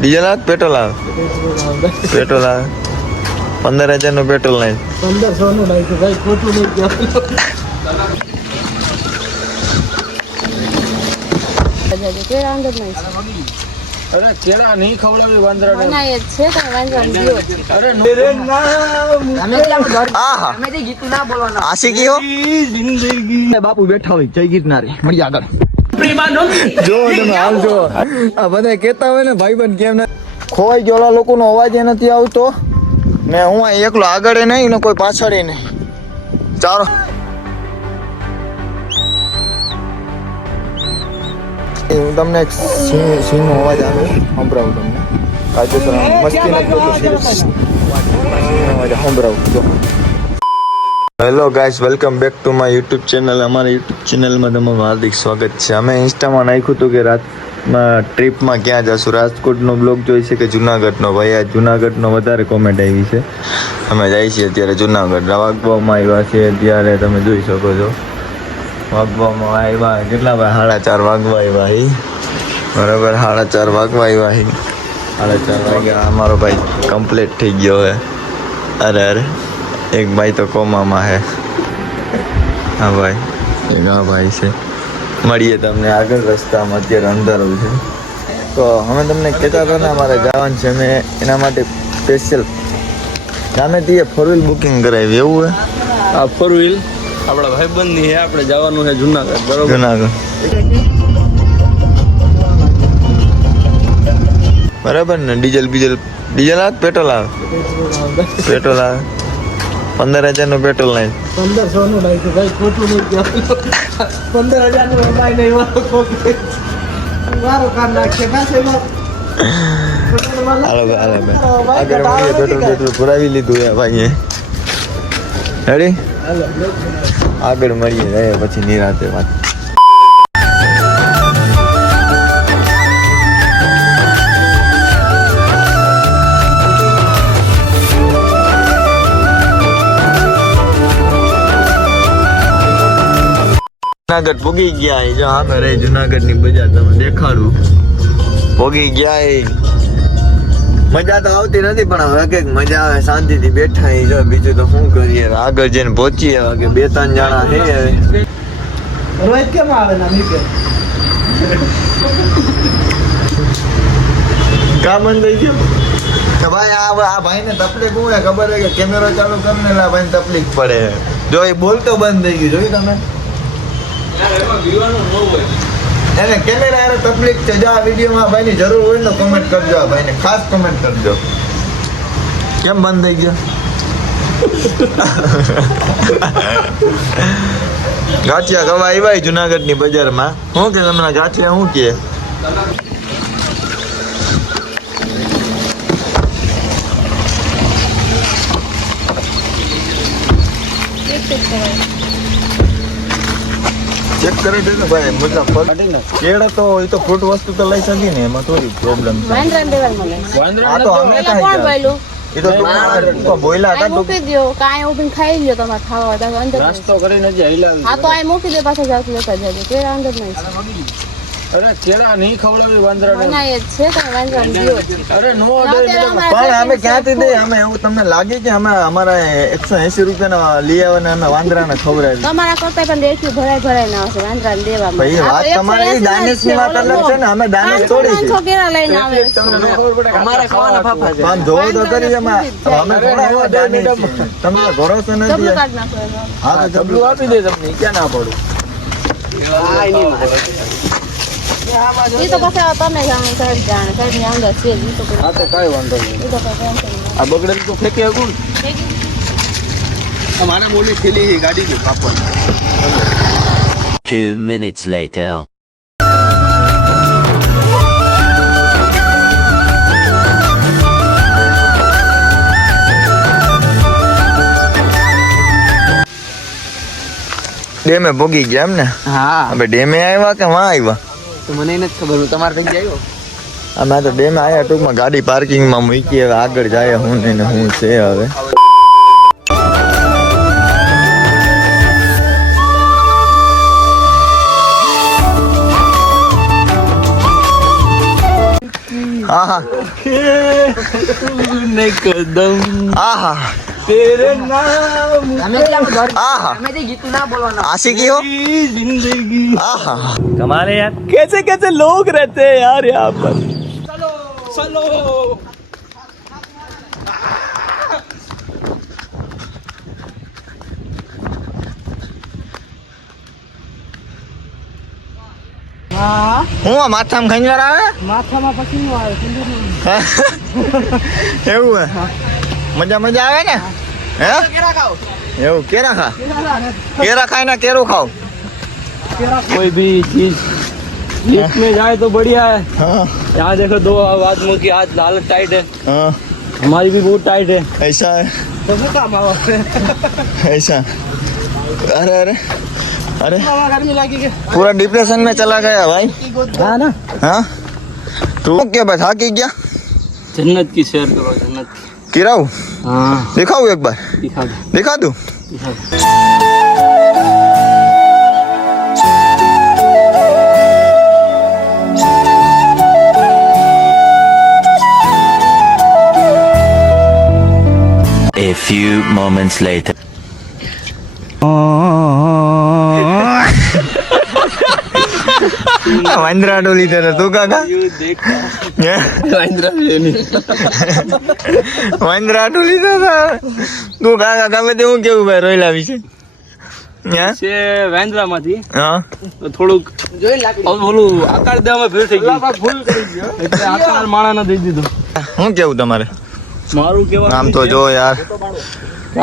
Diesel આવે petrol આવે? Petrol આવે. 15,000 નું પેટ્રોલ નહીં, 1500 નું નાખ્યું ભાઈ, ખોટું નહીં કહેવાય. અરે કેળા નહીં ખવડાવી વાંદરાને. આશિકી હો બાપુ બેઠા હોય જય ગિરનારી મળી આગળ. જો તમે હાલ જો આ બધા કેતા હોય ને ભાઈબંધ કેમ ને ખોવાઈ ગયેલા લોકોનો અવાજ એ નથી આવતો ને હું આ એકલો આગળ નહીં ને કોઈ પાછળ નહીં. ચાલો હું તમને એક સિંહનો અવાજ આવે સંભળાવું તમને. કાયદેસર મસ્તી નથી કરતો, સિંહનો અવાજ સંભળાવું જો. Hello guys, welcome back to my YouTube channel. અમારા યુટ્યુબ ચેનલમાં તમારું હાર્દિક સ્વાગત છે. અમે ઇન્સ્ટામાં નાખ્યું હતું કે રાતમાં ટ્રીપમાં ક્યાં જશું. રાજકોટનો બ્લોગ જોઈ છે કે જુનાગઢનો? ભાઈ આ જુનાગઢનો વધારે કોમેન્ટ આવી છે. અમે જઈએ છીએ અત્યારે જુનાગઢ. વાગવામાં આવ્યા છે અત્યારે તમે જોઈ શકો છો. વાગવામાં આવ્યા કેટલા ભાઈ? 4:30 વાગવા આવ્યા. બરાબર 4:30 વાગવા આવ્યા. 4:30 વાગ્યા. અમારો ભાઈ કમ્પ્લીટ થઈ ગયો હે. અરે અરે એક ભાઈ તો કોમામાં હે. હા ભાઈ, એક આ ભાઈ છે. મળીએ તમને આગળ રસ્તામાં. અત્યારે અંધારું છે તો અમે તમને કહેતા હતા ને અમારે જવાનું છે. અમે એના માટે સ્પેશિયલ સામેથી 4 વ્હીલ બુકિંગ કરાવી. એવું હે? આ 4 વ્હીલ આપણા ભાઈબંધની છે. આપણે જવાનું છે જુનાગઢ. બરોબર? જુનાગઢ બરાબર ને? ડીઝલ આવે પેટ્રોલ આવે? પેટ્રોલ આવે. 15,000 નું પેટ્રોલ નહીં, 1500 નું નાખ્યું ભાઈ, ખોટું નહીં કહેવાય. 15,000 નું રમાય નહીં મારો કામ નાખશે પાસે આગળ મળીએ. પેટ્રોલ પુરાવી લીધું એ ભાઈએ. રેડી? આગળ મળીએ પછી નિરાતે વાત. જુનાગઢ પોગી ગયા. જો સામે રહી જુનાગઢ ની બજાર તમને દેખાડું. પોગી ગયા. મજા તો આવતી નથી પણ હવે કઈક મજા આવે. શાંતિથી બેઠા જો. બીજું તો શું કરીએ, આગળ જઈને પહોંચીએ. કે 2-3 જણા હે. રોહિત કેમ આવે ના મીકે કા બંધ થઈ ગયો કે ભાઈ? આ ભાઈને તકલીફ હું હે ખબર હે કે કેમેરો ચાલુ કરીને લા ભાઈને તકલીફ પડે. જો એ બોલતો બંધ થઈ ગયું. જોયું તમે? એને કેમેરા યાર તકલીફ છે. જો આ વિડીયોમાં ભાઈની જરૂર હોય ને કોમેન્ટ કરજો. આ ભાઈને ખાસ કોમેન્ટ કરજો. કેમ બંધ થઈ ગયો? ગાંઠિયા ખવા આવ્યા જુનાગઢની બજારમાં. શું કે તમને ગાંઠિયા શું કે? ચેક કરી દે ને ભાઈ. મતલબ કેળા તો એ તો ફ્રૂટ વસ્તુ તો લઈ શકી ને, એમાં થોડી પ્રોબ્લેમ છે. આ તો અમે એ તો બોયલા હતા. મૂકી દો કાંઈ ઉભીને ખાઈ લ્યો. તમારે ખાવા હોય અંદર નાસ્તો કરીને જ હિલાવી. હા તો આ મૂકી દે પાછા જાવ લેતા જજો. કેળા અંદર નહીં. અરે કેળા નહીં ખવડાવી વાંદરાને. બનાય જ છે તો વાંદરાને દીવો જ. અરે નો પણ અમે ક્યાંથી દે? અમે એવું તમને લાગે કે અમે અમારા 180 રૂપિયાના લઈ આવે ને અમે વાંદરાને ખવડાવી? તમારા કરતા પણ દેખી ભરાય ના આવશે વાંદરાને દેવામાં. ભાઈ વાત તમારી દાનેશની વાત અલગ છે ને. અમે દાનેશ થોડી છે. કેળા લઈને આવે અમારે ખાવાના ફાફા છે. પણ જોવો તો કરી અમે થોડા એવા દાનેશ છે. તમને ભરોસો નથી? ડબલું કાઢ નાખો એનો. હા તો ડબલું આપી દે તમને. ક્યાં ના પડું? એ તો પછી તમે જાણો સાહેબ જાણે સાહેબની અંદર છે જ. હા તો કાંઈ વાંધો નહીં. એ તો કઈ ટેન્શન નહીં. આ બગડેલું તો ફેંકે કોણ? મારા બોલી થેલી ગાડી ગયું કાપડ. 2 minutes later. ડેમે ભોગી ગયા એમ ને? હા હવે ડેમે આવ્યા કે વાં આવ્યા? તો મને નથી ખબર. હું તમારે થઈ આવ્યો. અમે તો ડેમે આવ્યા. ટૂંકમાં ગાડી પાર્કિંગમાં મૂકી. હવે આગળ જાય હું ને હું છે હવે. આહા ને કદમ આહા તેરે નામ આહા आशिकी हो जिंदगी आहा कमाल है यार कैसे कैसे लोग रहते हैं यार यहाँ पर चलो चलो હું આ માથામાં ખંજર આવે માથામાં પસીનો આવે એવું હે મજા મજા આવે ને હે એવું કેરા ખા કેરા ખાય ना केरो खाओ कोई भी चीज लिफ्ट में जाए तो बढ़िया है हाँ यहाँ देखो दो आदमियों की हाथ हालत टाइट है हाँ हमारी भी बहुत टाइट है ऐसा है तो वो काम ऐसा अरे अरे अरे गर्मी लगी के पूरा डिप्रेशन में चला गया भाई हाँ ना हाँ तू क्या बस हाकी गया जन्नत की सैर करो जन्नत की किराऊ हाँ दिखाऊं एक बार दिखा दो दिखा दूं दिखा दो A few moments later. वंद्रा डोली तेरे तू काका वंद्रा डोली तेरे तू काका ગમે તે હું કેવું ભાઈ રોયલા વિશે છે વેન્દ્રામાંથી હા તો થોડુંક ઓલું આકાર દેવામાં ભીડ થઈ ગઈ ભૂલ કરી ગયો એટલે આકાર માણાને દઈ દીધો શું કેવું તમારે મારું કેવું આમ તો જો યાર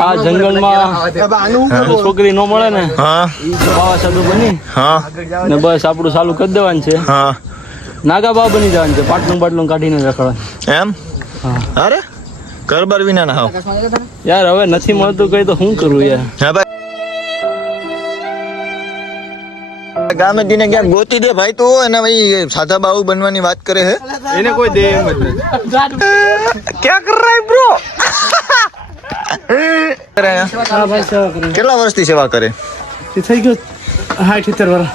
આ જંગલમાં છોકરી નો મળે ને હા બાવા સાધુ બની હા ને બસ આપણું ચાલુ કરી દેવાનું છે હા નાગા બાવા બની જવાનું છે પાટલું કાઢીને રખડવાનું એમ હા અરે કરબર વિના ના હાવ યાર હવે નથી મળતું કઈ તો શું કરું યાર હા ભાઈ ગામે દીને ક્યાંક ગોતી દે ભાઈ તો અને ભાઈ સાદા બાબુ બનવાની વાત કરે હે એને કોઈ દે એમ જ નથી क्या कर रहा है ब्रो હા ભાઈ સેવા કરે કેટલા વર્ષથી સેવા કરે એ થઈ ગયો 60-70 વર્ષ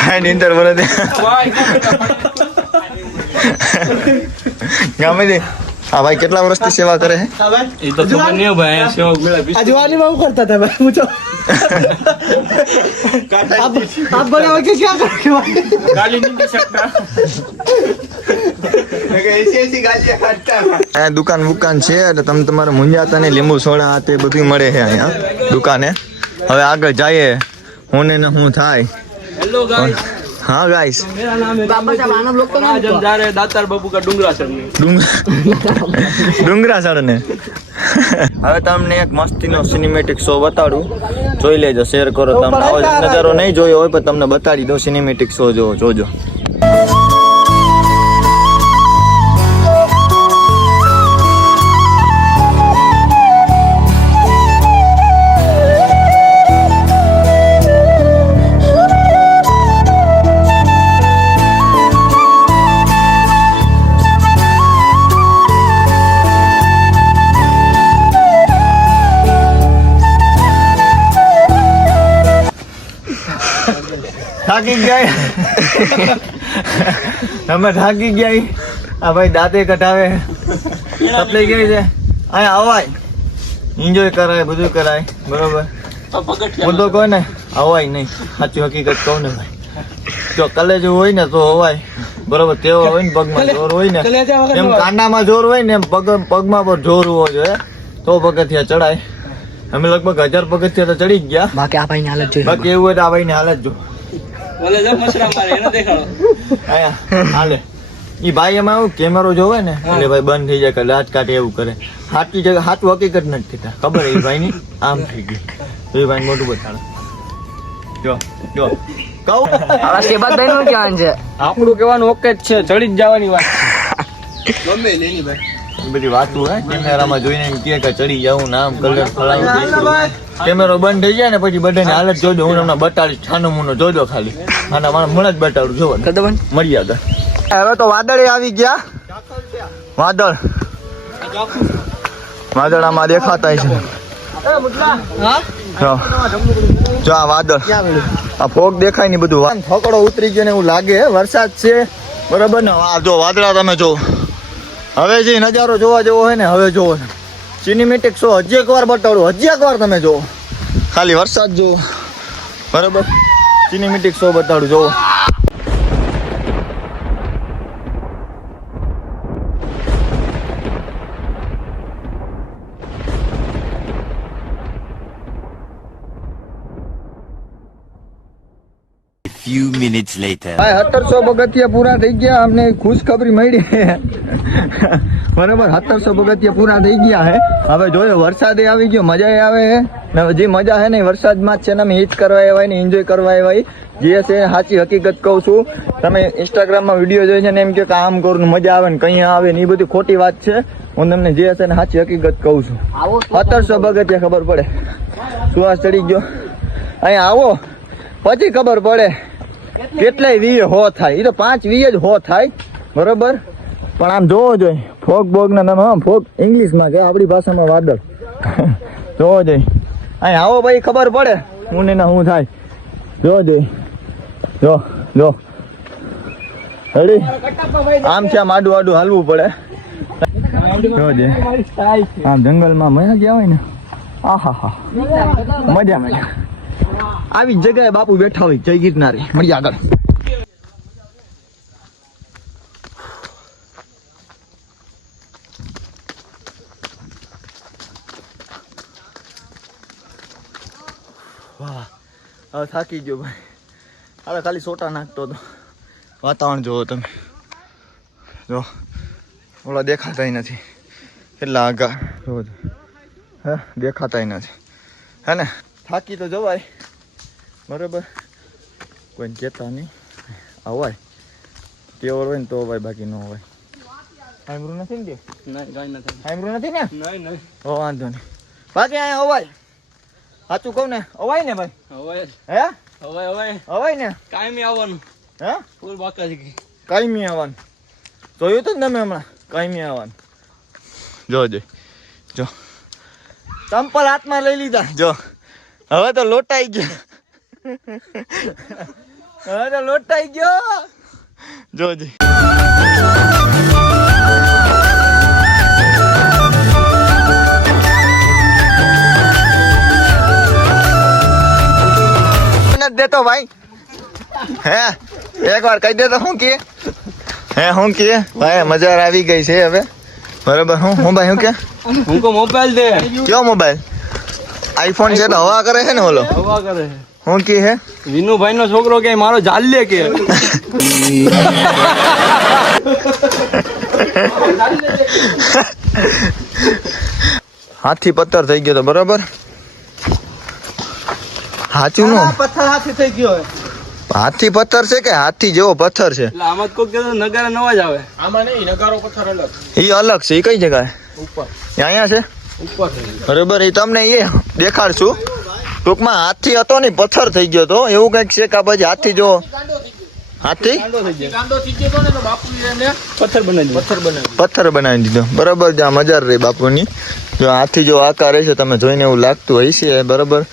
હા નીંદર બોલે ગામે દે હા ભાઈ કેટલા વર્ષથી સેવા કરે હે એ તો ખબર નહીં ભાઈ સેવા મેળા जवानी में वो करता था मैं पूछो आप बड़े होके क्या करोगे भाई ગાલી નહીં દે શકતા અહીંયા દુકાન બુકાન છે એટલે તમે તમારે મુંજાતા ને લીંબુ સોડા આ તે બધું મળે છે અહીંયા દુકાને હવે આગળ જઈએ હું ને હું થાય હેલો ગાઈસ हाँ गाइस मेरा नाम है बाबा साहब आना ब्लॉग आज हम जा रहे हैं दातार बाबू का डूंगरा चढ़ने ડુંગરા સર ને હવે તમને એક મસ્તીનો સિનેમેટિક શો બતાડું જોઈ લેજો શેર કરો તમને આવો જ નજારો નહીં જોયો હોય પણ તમને બતાડી દો સિનેમેટિક શો જોજો થાકી ગયા અમે થાકી ગયા આ ભાઈ દાંતે કટાવે તપલી ગઈ છે અહીંયા અવાય એન્જોય કરાય બધું કરાય બરોબર હું તો કહું ને અવાય નહીં સાચી હકીકત કહું ને ભાઈ જો કલેજો હોય ને તો અવાય બરોબર તેવો હોય ને પગમાં જોર હોય ને એમ કાંડામાં જોર હોય ને એમ પગમાં પર જોર હોવો જોઈએ તો પગથિયા ચડાય અમે લગભગ 1000 પગથિયા તો ચડી જ ગયા बाकी आप ही हालत जो બાકી એવું હોય તો આ ભાઈ ની હાલત જો बोले जब मशरा मारे એને દેખાડો આયા હાલે ઈ ભાઈ એમાં એવું કેમેરો જોવે ને એટલે ભાઈ બંધ થઈ જાય કે લાજ કાઢે એવું કરે સાચી જગ્યા સાચું હકીકત નથી થતા ખબર એ ભાઈ ની આમ થઈ ગઈ તો એ ભાઈ મોટું બતાડો જો જો કહું હવે સેબાદ ભાઈ નું ક્યાં છે આપણું કહેવાનું ઓકે જ છે ચડી જ જવાની વાત ગમે લેની ભાઈ એ બધી વાતો હે કેમેરામાં જોઈને એમ કહે કે ચડી જાવું નામ કલર ફલાવું કેમેરો બંધ થઈ જાય ને પછી બધાની હાલત જોજો હું તમને બતાડીશ છાનો મુનો જોજો ખાલી આના મને હમણાં જ બતાડું જોવો મળી આગળ હવે તો વાદળે આવી ગયા વાદળ આમાં દેખાતા છે જો આ વાદળ આ ફોગ દેખાય ને બધું ફકડો ઉતરી ગયો ને એવું લાગે વરસાદ છે બરાબર ને આ જો વાદળા તમે જો હવે જે નજારો જોવા જેવો હોય ને હવે જોવો સિનેમેટિક શો હજી એક વાર બતાડું હજી એક વાર તમે જોવો ખાલી વરસાદ જો બરાબર સિનેમેટિક શો બતાડું જોવો Few minutes later. 1700 પગથિયા પૂરા થઈ ગયા અમને ખુશખબરી મળી બરાબર 1700 પગથિયા પૂરા થઈ ગયા હે હવે જોયો વરસાદ આવી ગયો મજા આવે હે ને જે મજા હે ને વરસાદમાં જ છે ને અમે હિટ કરવા આવ્યા ને એન્જોય કરવા આવ્યા જે છે સાચી હકીકત કહું છું તમે ઇન્સ્ટાગ્રામમાં વિડીયો જોઈ છે ને એમ કે આમ કરું ને મજા આવે ને કઈ આવે ને એ બધી ખોટી વાત છે હું તમને જે હશે ને સાચી હકીકત કહું છું 1700 પગથિયા ખબર પડે સુવાસ ચડી ગયો અહીંયા આવો પછી ખબર પડે કેટલાય વીએ હો થાય એ તો 5 વીએ જ હો થાય બરોબર પણ આમ જોવો જોઈએ ફોગ બોગ ના તમે ફોગ ઇંગ્લિશમાં કે આપણી ભાષામાં વાદળ જોવો જોઈએ અહીં આવો ભાઈ ખબર પડે હું ને હું થાય જોવો જોઈએ જો જો રેડી આમ છે આમ આડું આડું હાલવું પડે જોજે આમ જંગલમાં મજા ગયા હોય ને આહા હા મજા મજા આવી જગ્યાએ બાપુ બેઠા હોય જય ગિરનારી મળી આગળ વાહ હવે થાકી ગયો ભાઈ હવે ખાલી સોટા નાખતો હતો વાતાવરણ જોવો તમે જો ઓલા દેખાતા નથી કેટલા આગા જો હે દેખાતા નથી હે ને થાકી તો જવાય બરાબર કોઈને કહેતા નહીં અવાય તેવર હોય ને તો અવાય બાકી ન અવાય સાંભળ્યું નથી ને સાંભળ્યું નથી ને હો વાંધો નહીં બાકી અહીંયા અવાય સાચું કહું ને અવાય ને ભાઈ હે અવાય ને કાયમી આવવાનું હે ફૂલ બાકા છે કાયમી આવવાનું જોયું તો ને તમે હમણાં કાયમી આવવાનું જોજે જો ચંપલ હાથમાં લઈ લીધા જો હવે તો લોટાઈ ગયો હવે તો લોટાઈ ગયો જોજે દેતો ભાઈ હે એક વાર કહી દે તો હું કે હે હું કે ભાઈ મજા આવી ગઈ છે હવે બરાબર હું ભાઈ હું કે हमको मोबाइल दे કયો મોબાઈલ આઈફોન છે તો હવા કરે છે ને ઓલો हवा करे હું કે હે વિનુ ભાઈ નો છોકરો કે મારો જાલ લે કે હાથી પથ્થર થઈ ગયો તો બરાબર હાથી નો પથ્થર હાથી થઈ ગયો હાથી પથ્થર છે કે હાથી જેવો પથ્થર છે એટલે આમાં કોઈ કે નગારા નવા જ આવે એ અલગ છે એ કઈ જગ્યાએ ઉપર અહીંયા છે ઉપર બરોબર એ તમને એ દેખાડશું ટૂંકમાં હાથી હતો ને પથ્થર થઈ ગયો તો એવું કઈક છે કે પછી હાથી જો હાથી પથ્થર બનાવી દીધો બરોબર જ્યાં મજા રહી બાપુની જો હાથી જો આકાર છે તમે જોઈને એવું લાગતું હોય છે બરોબર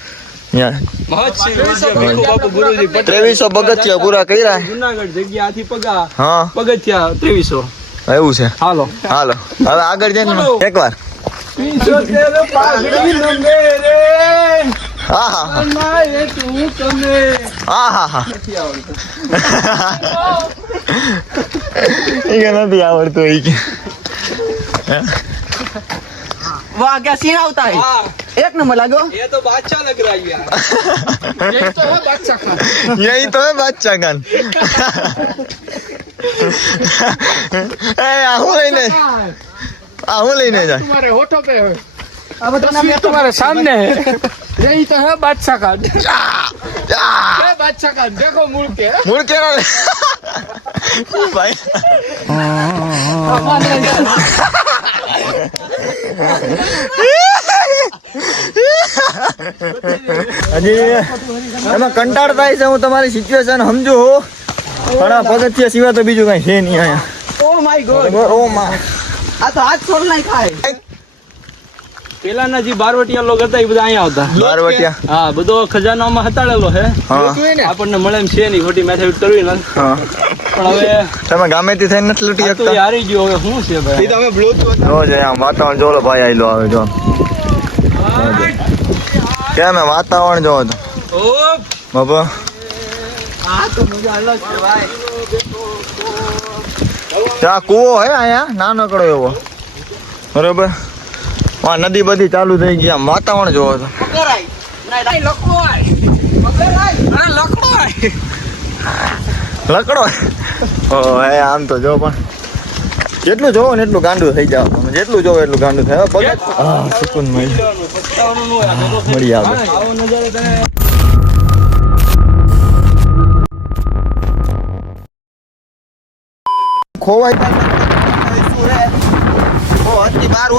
2300 પગથિયા પૂરા કર્યા જુનાગઢ જગ્યા આથી પગા હા પગથિયા 2300 એવું છે હાલો હાલો હવે આગળ જઈને એક વાર હા હા હા હા હા એ નથી આવડતું એ કે वाह क्या सीन होता है एक नंबर लगो ये तो बादशाह लग रहा है यार यही तो है बादशाह खान ए आहू लेने जा तुम्हारे होठों पे है अब तो तस्वीर तुम्हारे सामने है यही तो है बादशाह का जा बादशाह का देखो मुड़ के मुड़ के ना ले भाई હજી એમાં કંટાળ થાય છે હું તમારી સિચ્યુએશન સમજુ હો ઘણા પગથિયા સિવાય તો બીજું કઈ છે નહીં અહીંયા ओ माय गॉड ઓ માં आ तो हाथ छोड़ना ही खाए પેલાના જે બારવટિયા લોકો હતા એ બધા અહીંયા આવતા બારવટિયા હા બધો ખજાનામાં હતાડેલો છે હા આપણને મળે એમ છે નહીં ખોટી મેથડ કરવી નથી હા પણ હવે તમે ગામેથી થઈને નથી લૂંટી આ તો શકતા એ હારી ગયો હવે શું છે ભાઈ નો છે આમ વાતાવરણ જોલો ભાઈ આયલો આવે જો કેમ હે વાતાવરણ જોવો તો ઓપ બાબા આ તો મજા અલગ છે ભાઈ ત્યાં કૂવો હે અહીંયા નાનો કડો એવો બરોબર આ નદી બધી ચાલુ થઈ ગઈ આમ વાતાવરણ જોવો તો લકડો ઓ હે આમ તો જો પણ જેટલું જોવો ને એટલું ગાંડું થઈ જાવ તમે જેટલું જોવો એટલું ગાંડું થાય પગ હા સુકૂન મળી મળી આવે આવો નજારો તને ખોવાય શું હે ઓ અતિ બાર